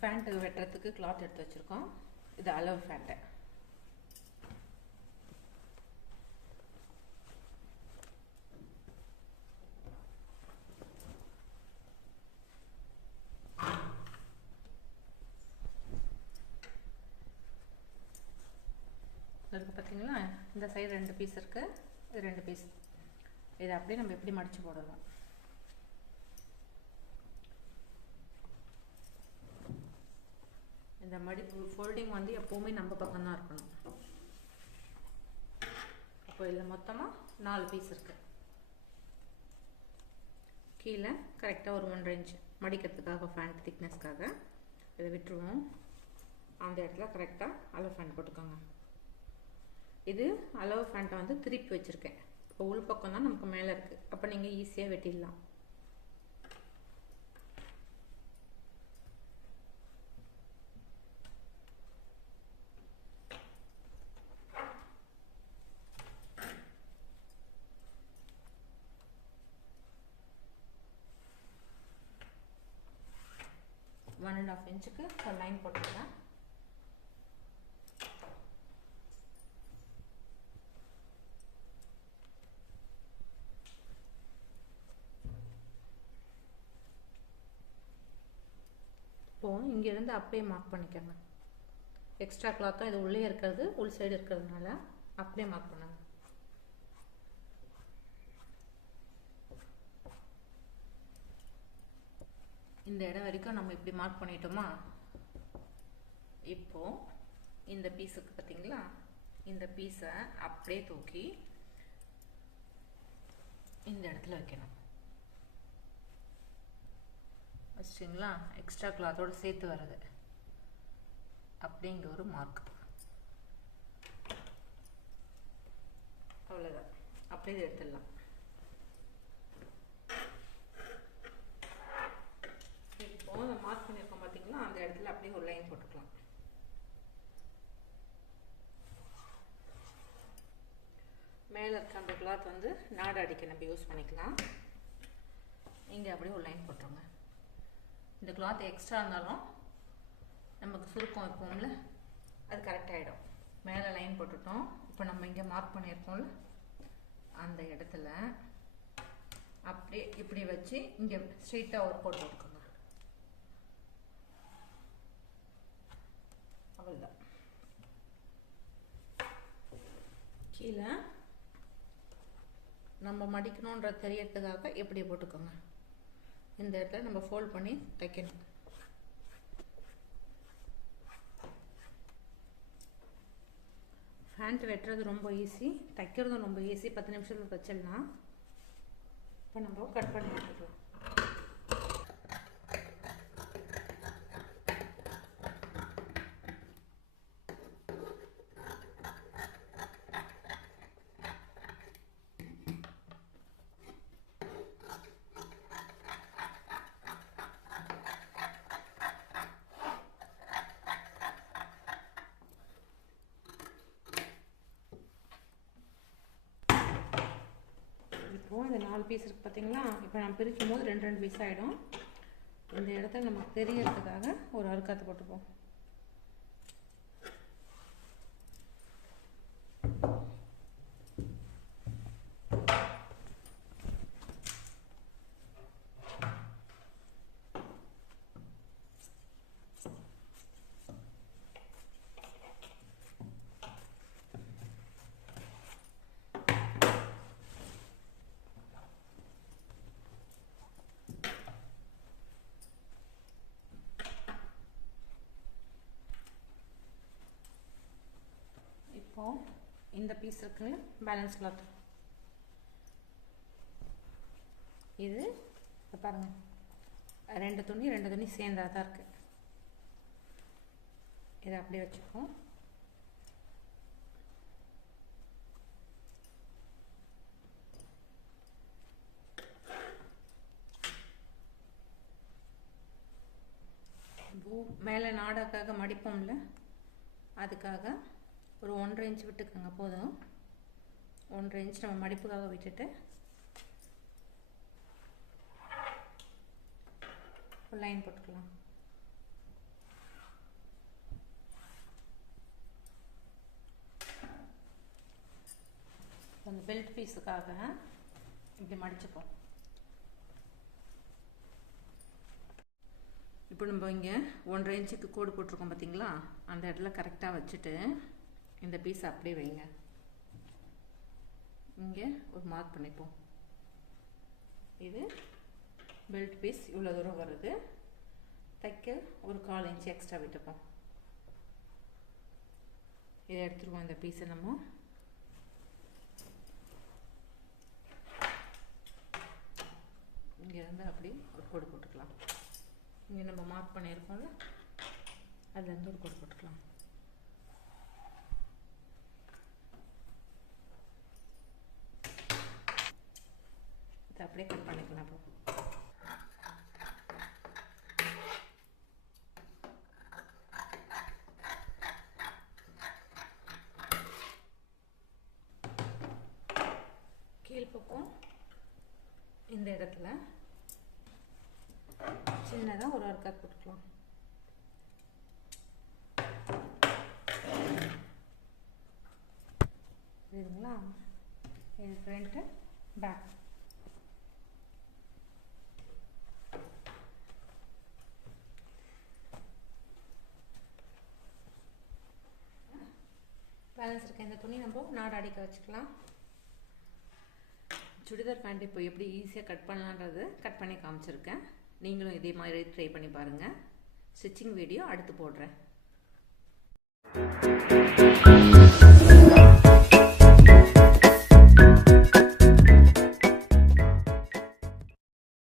Pant வெட்டுறதுக்கு cloth எடுத்து வச்சுருக்கோம். இது அளவு ஃபேண்ட்டு இருக்குது பார்த்தீங்களா இந்த சைடு ரெண்டு பீஸ் இருக்குது இது ரெண்டு பீஸ் இதை அப்படியே நம்ம எப்படி மடித்து போடலாம்? இந்த மடிப்பு ஃபோல்டிங் வந்து எப்போவுமே நம்ம பக்கம் தான் இருக்கணும். அப்போ இதில் மொத்தமாக நாலு பீஸ் இருக்கு. கீழே கரெக்டாக ஒரு ஒன்றரை இன்ச் மடிக்கிறதுக்காக ஃபேண்ட் திக்னஸ்க்காக இதை விட்டுருவோம். அந்த இடத்துல கரெக்டாக அளவு ஃபேண்ட் போட்டுக்கோங்க. இது அளவு ஃபேண்ட்டை வந்து திருப்பி வச்சுருக்கேன். இப்போ உள் பக்கம் தான் நமக்கு மேலே இருக்குது அப்போ நீங்கள் ஈஸியாக வெட்டிடலாம். அண்ட் ஆஃப் இன்ச்சுக்கு ஒரு லைன் போட்டுக்கிறேன் இப்போது இங்கேருந்து அப்படியே மார்க் பண்ணிக்கோங்க. எக்ஸ்ட்ரா கிளாத்தும் இது உள்ளே இருக்கிறது உள் சைடு இருக்கிறதுனால அப்படியே மார்க் பண்ணுங்க. இந்த இடம் வரைக்கும் நம்ம இப்படி மார்க் பண்ணிட்டோமா? இப்போ இந்த பீஸுக்கு பார்த்தீங்களா இந்த பீஸை அப்படியே தூக்கி இந்த இடத்துல வைக்கணும். வச்சிட்டிங்களா? எக்ஸ்ட்ரா கிளாத்தோடு சேர்த்து வர்றது. அப்படிங்கிற ஒரு மார்க் அவ்வளோதான் அப்படியே இதை எடுத்துடலாம் இப்போ அந்த மார்க் பண்ணியிருக்கோம் பார்த்தீங்களா அப்படியே ஒரு லைன் போட்டுக்கலாம். மேலே இருக்க அந்த கிளாத் வந்து நாடு அடிக்க நம்ம யூஸ் பண்ணிக்கலாம். இங்கே அப்படியே ஒரு லைன் போட்டுருங்க. இந்த கிளாத் எக்ஸ்ட்ரா இருந்தாலும் நமக்கு சுருக்கம் வைப்போம்ல அது கரெக்ட் ஆகிடும் மேலே லைன் போட்டுட்டோம். இப்போ நம்ம இங்கே மார்க் பண்ணியிருக்கோம்ல அந்த இடத்துல அப்படியே இப்படி வச்சு இங்கே ஸ்ட்ரெயிட்டாக ஒரு போட்டு போட்டுக்கோங்க அவ்வளோதான் கீழே நம்ம மடிக்கணுன்ற தெரியறதுக்காக இப்படி போட்டுக்கோங்க. இந்த இடத்துல நம்ம ஃபோல்ட் பண்ணி தைக்கணும். ஹேண்ட் வெட்டுறது ரொம்ப ஈஸி தைக்கிறதும் ரொம்ப ஈஸி பத்து நிமிஷத்தில் தைச்சிடலாம். இப்போ நம்ம கட் பண்ணி விட்டுக்கலாம் இப்போது இந்த நாலு பீஸ் இருக்குது பார்த்தீங்களா இப்போ நான் பிரிக்கும் போது ரெண்டு ரெண்டு பீஸ் ஆகிடும் இந்த இடத்துல நமக்கு தெரியறதுக்காக ஒரு அறுக்காத்து போட்டுப்போம். இப்போ இந்த பீஸ் இருக்குல்ல பேலன்ஸ் கிளாத் இது இப்போ பாருங்க. ரெண்டு துணி ரெண்டு துணி சேர்ந்தா தான் இருக்குது இதை அப்படியே வச்சுப்போம். மேலே நாடாக்காக மடிப்போம்ல. அதுக்காக ஒரு ஒன்றரை இன்ச் விட்டுக்கோங்க போதும். ஒன்றரை இன்ச் நம்ம மடிப்புக்காக விட்டுட்டு லைன் போட்டுக்கலாம். அந்த பெல்ட் பீஸுக்காக இப்படி மடிச்சுப்போம். இப்போ நம்ம இங்கே ஒன்றரை இன்ச்சுக்கு கோடு போட்டிருக்கோம் பார்த்தீங்களா அந்த இடத்துல கரெக்டாக வச்சுட்டு இந்த பீஸ் அப்படியே வைங்க. இங்கே ஒரு மார்க் பண்ணிப்போம். இது பெல்ட் பீஸ் இவ்வளோ தூரம் வருது. தைக்க ஒரு கால் இன்ச் எக்ஸ்ட்ரா விட்டுப்போம். இதை எடுத்துருவோம் இந்த பீஸை நம்ம. இங்கேருந்து அப்படி ஒரு கோடு போட்டுக்கலாம். இங்கே நம்ம மார்க் பண்ணியிருக்கோம்ல அதுலேருந்து ஒரு கோடு போட்டுக்கலாம் இதை அப்படியே கட் பண்ணிக்கலாம் இப்போ கீழ்ப்பக்கம் இந்த இடத்துல சின்னதாக ஒரு ஒரு கப் போட்டுக்கலாம் புரியுதுங்களா? இது ஃப்ரண்ட்டு பேக் பேலன்ஸ் இருக்க இந்த துணி நம்ம நாடு அடிக்க வச்சுக்கலாம். சுடிதார் பேண்ட் இப்போ எப்படி ஈஸியாக கட் பண்ணலான்றது கட் பண்ணி காமிச்சிருக்கேன். நீங்களும் இதே மாதிரி ட்ரை பண்ணி பாருங்கள் ஸ்டிச்சிங் வீடியோ அடுத்து போடுறேன்.